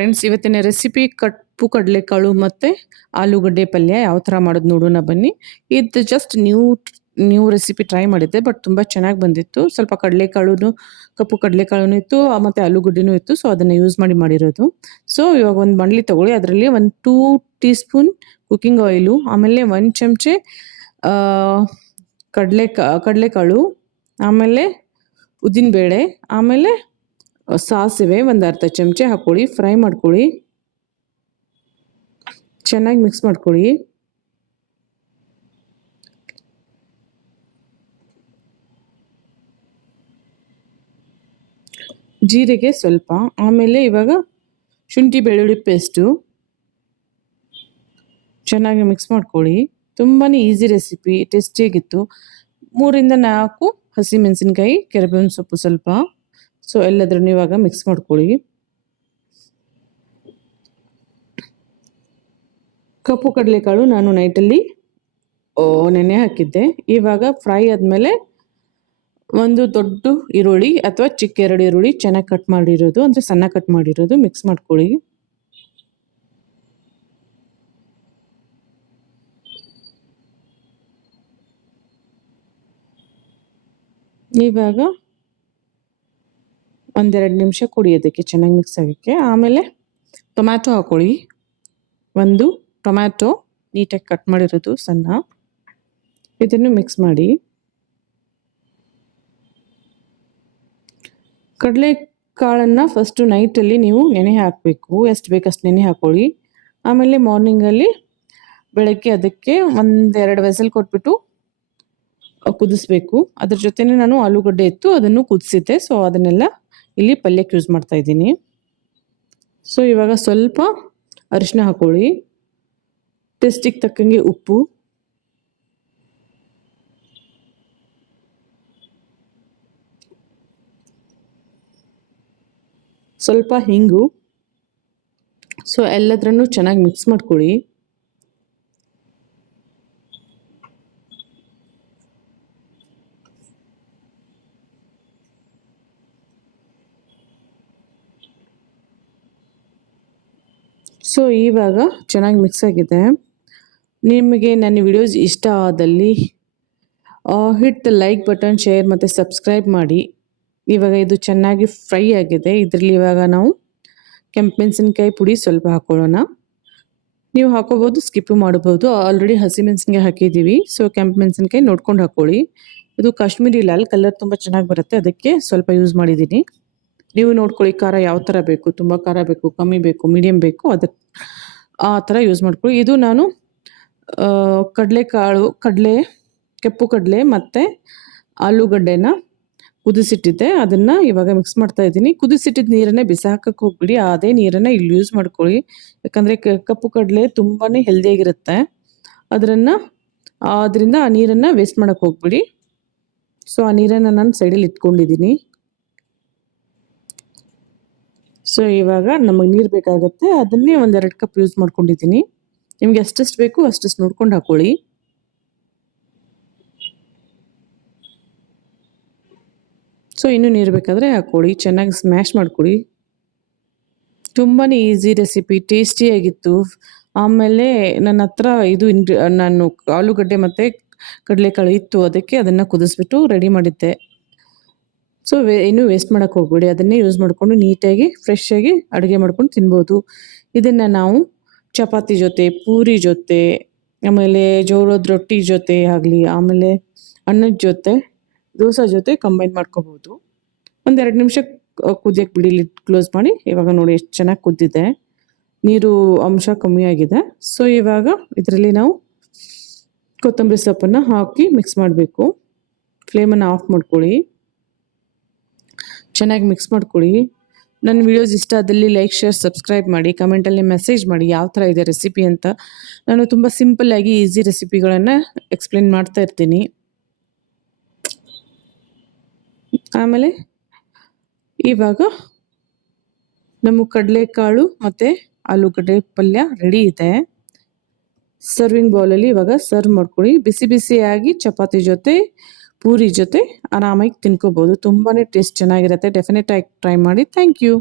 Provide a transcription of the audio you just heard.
Friends, ಇವತ್ತಿನ recipe ಕಪ್ಪು ಕಡಲೆಕಾಳು ಮತ್ತು ಆಲೂಗಡ್ಡೆ ಪಲ್ಯ ಯಾವ ಥರ ಮಾಡೋದು ನೋಡೋಣ ಬನ್ನಿ. ಇದು just new new recipe try ಮಾಡಿದ್ದೆ ಬಟ್ ತುಂಬ ಚೆನ್ನಾಗಿ ಬಂದಿತ್ತು. ಸ್ವಲ್ಪ ಕಡಲೆಕಾಳು ಕಪ್ಪು ಕಡಲೆಕಾಳು ಇತ್ತು ಮತ್ತು ಆಲೂಗಡ್ಡೆನೂ ಇತ್ತು ಸೊ ಅದನ್ನು ಯೂಸ್ ಮಾಡಿ ಮಾಡಿರೋದು. ಸೊ ಇವಾಗ ಒಂದು ಮಂಡ್ಲಿ ತೊಗೊಳ್ಳಿ, ಅದರಲ್ಲಿ ಒಂದು two tea spoon cooking oil ಆಮೇಲೆ ಒಂದು ಚಮಚೆ ಕಡಲೆ ಕಡಲೆಕಾಳು, ಆಮೇಲೆ ಉದ್ದಿನಬೇಳೆ, ಆಮೇಲೆ ಸಾಸಿವೆ, ಒಂದು ಅರ್ಧ ಚಮಚೆ ಹಾಕ್ಕೊಳ್ಳಿ. ಫ್ರೈ ಮಾಡ್ಕೊಳ್ಳಿ. ಚೆನ್ನಾಗಿ ಮಿಕ್ಸ್ ಮಾಡ್ಕೊಳ್ಳಿ. ಜೀರಿಗೆ ಸ್ವಲ್ಪ, ಆಮೇಲೆ ಇವಾಗ ಶುಂಠಿ ಬೆಳ್ಳುಳ್ಳಿ ಪೇಸ್ಟು. ಚೆನ್ನಾಗಿ ಮಿಕ್ಸ್ ಮಾಡ್ಕೊಳ್ಳಿ. ತುಂಬಾ ಈಸಿ ರೆಸಿಪಿ, ಟೇಸ್ಟಿಯಾಗಿತ್ತು. ಮೂರಿಂದ ನಾಲ್ಕು ಹಸಿಮೆಣಸಿನ್ಕಾಯಿ, ಕೆರಬೇವಿನ ಸೊಪ್ಪು ಸ್ವಲ್ಪ. ಸೊ ಎಲ್ಲದ್ರನ್ನು ಇವಾಗ ಮಿಕ್ಸ್ ಮಾಡ್ಕೊಳ್ಳಿ. ಕಪ್ಪು ಕಡಲೆಕಾಳು ನಾನು ನೈಟಲ್ಲಿ ನೆನೆ ಹಾಕಿದ್ದೆ. ಇವಾಗ ಫ್ರೈ ಆದಮೇಲೆ ಒಂದು ದೊಡ್ಡ ಈರುಳ್ಳಿ ಅಥವಾ ಚಿಕ್ಕ ಎರಡು ಈರುಳ್ಳಿ ಚೆನ್ನಾಗಿ ಕಟ್ ಮಾಡಿರೋದು, ಅಂದರೆ ಸಣ್ಣ ಕಟ್ ಮಾಡಿರೋದು ಮಿಕ್ಸ್ ಮಾಡ್ಕೊಳ್ಳಿ. ಇವಾಗ ಒಂದೆರಡು ನಿಮಿಷ ಕುಡಿಯೋದಕ್ಕೆ ಚೆನ್ನಾಗಿ ಮಿಕ್ಸ್ ಆಗೋಕ್ಕೆ. ಆಮೇಲೆ ಟೊಮ್ಯಾಟೊ ಹಾಕೊಳ್ಳಿ. ಒಂದು ಟೊಮ್ಯಾಟೊ ನೀಟಾಗಿ ಕಟ್ ಮಾಡಿರೋದು ಸಣ್ಣ. ಇದನ್ನು ಮಿಕ್ಸ್ ಮಾಡಿ. ಕಡಲೆ ಕಾಳನ್ನು ಫಸ್ಟು ನೈಟಲ್ಲಿ ನೀವು ನೆನೆ ಹಾಕಬೇಕು. ಎಷ್ಟು ಬೇಕಷ್ಟು ನೆನೆ ಹಾಕೊಳ್ಳಿ. ಆಮೇಲೆ ಮಾರ್ನಿಂಗಲ್ಲಿ ಬೆಳಗ್ಗೆ ಅದಕ್ಕೆ ಒಂದೆರಡು ವೆಸಲ್ ಕೊಟ್ಬಿಟ್ಟು ಕುದಿಸ್ಬೇಕು. ಅದ್ರ ಜೊತೆನೇ ನಾನು ಆಲೂಗಡ್ಡೆ ಇತ್ತು ಅದನ್ನು ಕುದಿಸಿದ್ದೆ ಸೊ ಅದನ್ನೆಲ್ಲ ಇಲ್ಲಿ ಪಲ್ಯಕ್ಕೆ ಯೂಸ್ ಮಾಡ್ತಾ ಇದ್ದೀನಿ. ಸೊ ಇವಾಗ ಸ್ವಲ್ಪ ಅರಿಶಿನ ಹಾಕೊಳ್ಳಿ. ಟೇಸ್ಟಿಗೆ ತಕ್ಕಂಗೆ ಉಪ್ಪು. ಸ್ವಲ್ಪ ಹಿಂಗು. ಸೊ ಎಲ್ಲದ್ರನ್ನು ಚೆನ್ನಾಗಿ ಮಿಕ್ಸ್ ಮಾಡ್ಕೊಳ್ಳಿ. ಸೊ ಇವಾಗ ಚೆನ್ನಾಗಿ ಮಿಕ್ಸ್ ಆಗಿದೆ. ನಿಮಗೆ ನನ್ನ ವಿಡಿಯೋಸ್ ಇಷ್ಟ ಆದಲ್ಲಿ ಹಿಟ್ ಲೈಕ್ ಬಟನ್ ಶೇರ್ ಮತ್ತು ಸಬ್ಸ್ಕ್ರೈಬ್ ಮಾಡಿ. ಇವಾಗ ಇದು ಚೆನ್ನಾಗಿ ಫ್ರೈ ಆಗಿದೆ. ಇದರಲ್ಲಿ ಇವಾಗ ನಾವು ಕೆಂಪು ಮೆಣಸಿನ್ಕಾಯಿ ಪುಡಿ ಸ್ವಲ್ಪ ಹಾಕೊಳ್ಳೋಣ. ನೀವು ಹಾಕೋಬೋದು ಸ್ಕಿಪ್ಪು ಮಾಡ್ಬೋದು ಆಲ್ರೆಡಿ ಹಸಿಮೆಣಸಿನ್ಕಾಯಿ ಹಾಕಿದ್ದೀವಿ. ಸೊ ಕೆಂಪು ಮೆಣಸಿನ್ಕಾಯಿ ನೋಡ್ಕೊಂಡು ಹಾಕ್ಕೊಳ್ಳಿ ಇದು ಕಾಶ್ಮೀರಿ ಲಾಲ್ ಕಲರ್ ತುಂಬ ಚೆನ್ನಾಗಿ ಬರುತ್ತೆ. ಅದಕ್ಕೆ ಸ್ವಲ್ಪ ಯೂಸ್ ಮಾಡಿದ್ದೀನಿ. ನೀವು ನೋಡ್ಕೊಳ್ಳಿ ಖಾರ ಯಾವ ಥರ ಬೇಕು, ತುಂಬ ಖಾರ ಬೇಕು, ಕಮ್ಮಿ ಬೇಕು ಮೀಡಿಯಮ್ ಬೇಕು ಅದಕ್ಕೆ ಆ ಥರ ಯೂಸ್ ಮಾಡ್ಕೊಳ್ಳಿ. ಇದು ನಾನು ಕಡಲೆಕಾಳು, ಕಡಲೆ ಕೆಂಪು ಕಡಲೆ ಮತ್ತು ಆಲೂಗಡ್ಡೆನ ಕುದಿಸಿಟ್ಟಿದ್ದೆ. ಅದನ್ನು ಇವಾಗ ಮಿಕ್ಸ್ ಮಾಡ್ತಾ ಇದ್ದೀನಿ. ಕುದಿಸಿಟ್ಟಿದ್ದ ನೀರನ್ನೇ ಬಿಸಾಕಕ್ಕೆ ಹೋಗ್ಬಿಡಿ. ಅದೇ ನೀರನ್ನು ಇಲ್ಲಿ ಯೂಸ್ ಮಾಡ್ಕೊಳ್ಳಿ. ಯಾಕಂದರೆ ಕಪ್ಪು ಕಡಲೆ ತುಂಬಾ ಹೆಲ್ದಿಯಾಗಿರುತ್ತೆ ಅದರನ್ನು ಅದರಿಂದ ಆ ನೀರನ್ನು ವೇಸ್ಟ್ ಮಾಡೋಕ್ಕೆ ಹೋಗ್ಬಿಡಿ. ಸೊ ಆ ನೀರನ್ನು ನಾನು ಸೈಡಲ್ಲಿ ಇಟ್ಕೊಂಡಿದ್ದೀನಿ. ಸೊ ಇವಾಗ ನಮಗೆ ನೀರು ಬೇಕಾಗುತ್ತೆ. ಅದನ್ನೇ ಒಂದೆರಡು ಕಪ್ ಯೂಸ್ ಮಾಡ್ಕೊಂಡಿದ್ದೀನಿ. ನಿಮಗೆ ಎಷ್ಟೆಷ್ಟು ಬೇಕು ಅಷ್ಟೆಷ್ಟು ನೋಡ್ಕೊಂಡು ಹಾಕೊಳ್ಳಿ. ಸೊ ಇನ್ನೂ ನೀರು ಬೇಕಾದರೆ ಹಾಕೊಳ್ಳಿ. ಚೆನ್ನಾಗಿ ಸ್ಮ್ಯಾಶ್ ಮಾಡ್ಕೊಳ್ಳಿ. ತುಂಬಾ ಈಸಿ ರೆಸಿಪಿ ಟೇಸ್ಟಿಯಾಗಿತ್ತು ಆಮೇಲೆ ನನ್ನ ಹತ್ರ ಇದು ನಾನು ಆಲೂಗಡ್ಡೆ ಮತ್ತು ಕಡಲೆಕಾಳು ಇತ್ತು. ಅದಕ್ಕೆ ಅದನ್ನು ಕುದಿಸ್ಬಿಟ್ಟು ರೆಡಿ ಮಾಡಿದ್ದೆ. ಸೊ ವೇ ಇನ್ನೂ ವೇಸ್ಟ್ ಮಾಡೋಕ್ಕೆ ಹೋಗ್ಬೇಡಿ. ಅದನ್ನೇ ಯೂಸ್ ಮಾಡಿಕೊಂಡು ನೀಟಾಗಿ ಫ್ರೆಶ್ಶಾಗಿ ಅಡುಗೆ ಮಾಡ್ಕೊಂಡು ತಿನ್ಬೋದು. ಇದನ್ನು ನಾವು ಚಪಾತಿ ಜೊತೆ, ಪೂರಿ ಜೊತೆ, ಆಮೇಲೆ ಜೋಳದ ರೊಟ್ಟಿ ಜೊತೆ ಆಗಲಿ, ಆಮೇಲೆ ಅನ್ನದ ಜೊತೆ, ದೋಸೆ ಜೊತೆ ಕಂಬೈನ್ ಮಾಡ್ಕೋಬೋದು. ಒಂದೆರಡು ನಿಮಿಷ ಕುದಿಯಕ್ಕೆ ಬಿಡಿ ಲಿಡ್ ಕ್ಲೋಸ್ ಮಾಡಿ. ಇವಾಗ ನೋಡಿ ಎಷ್ಟು ಚೆನ್ನಾಗಿ ಕುದ್ದಿದೆ. ನೀರು ಅಂಶ ಕಮ್ಮಿ ಆಗಿದೆ. ಸೊ ಇವಾಗ ಇದರಲ್ಲಿ ನಾವು ಕೊತ್ತಂಬರಿ ಸೊಪ್ಪನ್ನು ಹಾಕಿ ಮಿಕ್ಸ್ ಮಾಡಬೇಕು. ಫ್ಲೇಮನ್ನು ಆಫ್ ಮಾಡ್ಕೊಳ್ಳಿ. ಚೆನ್ನಾಗಿ ಮಿಕ್ಸ್ ಮಾಡ್ಕೊಳ್ಳಿ. ನನ್ನ ವಿಡಿಯೋಸ್ ಇಷ್ಟ ಆದಲ್ಲಿ ಲೈಕ್ ಶೇರ್ ಸಬ್ಸ್ಕ್ರೈಬ್ ಮಾಡಿ ಕಮೆಂಟಲ್ಲಿ ಮೆಸೇಜ್ ಮಾಡಿ ಯಾವ ಥರ ಇದೆ ರೆಸಿಪಿ ಅಂತ. ನಾನು ತುಂಬ ಸಿಂಪಲ್ಲಾಗಿ ಈಸಿ ರೆಸಿಪಿಗಳನ್ನು ಎಕ್ಸ್ಪ್ಲೇನ್ ಮಾಡ್ತಾ ಇರ್ತೀನಿ. ಆಮೇಲೆ ಇವಾಗ ನಮ್ಮ ಕಡಲೆಕಾಳು ಮತ್ತು ಆಲೂಗಡ್ಡೆ ಪಲ್ಯ ರೆಡಿ ಇದೆ. ಸರ್ವಿಂಗ್ ಬೌಲಲ್ಲಿ ಇವಾಗ ಸರ್ವ್ ಮಾಡ್ಕೊಳ್ಳಿ. ಬಿಸಿ ಬಿಸಿಯಾಗಿ ಚಪಾತಿ ಜೊತೆ ಪೂರಿ ಜೊತೆ ಆರಾಮಾಗಿ ತಿನ್ಕೋಬೋದು. ತುಂಬಾ ಟೇಸ್ಟ್ ಚೆನ್ನಾಗಿರುತ್ತೆ. ಡೆಫಿನೆಟ್ ಟ್ರೈ ಮಾಡಿ. Thank you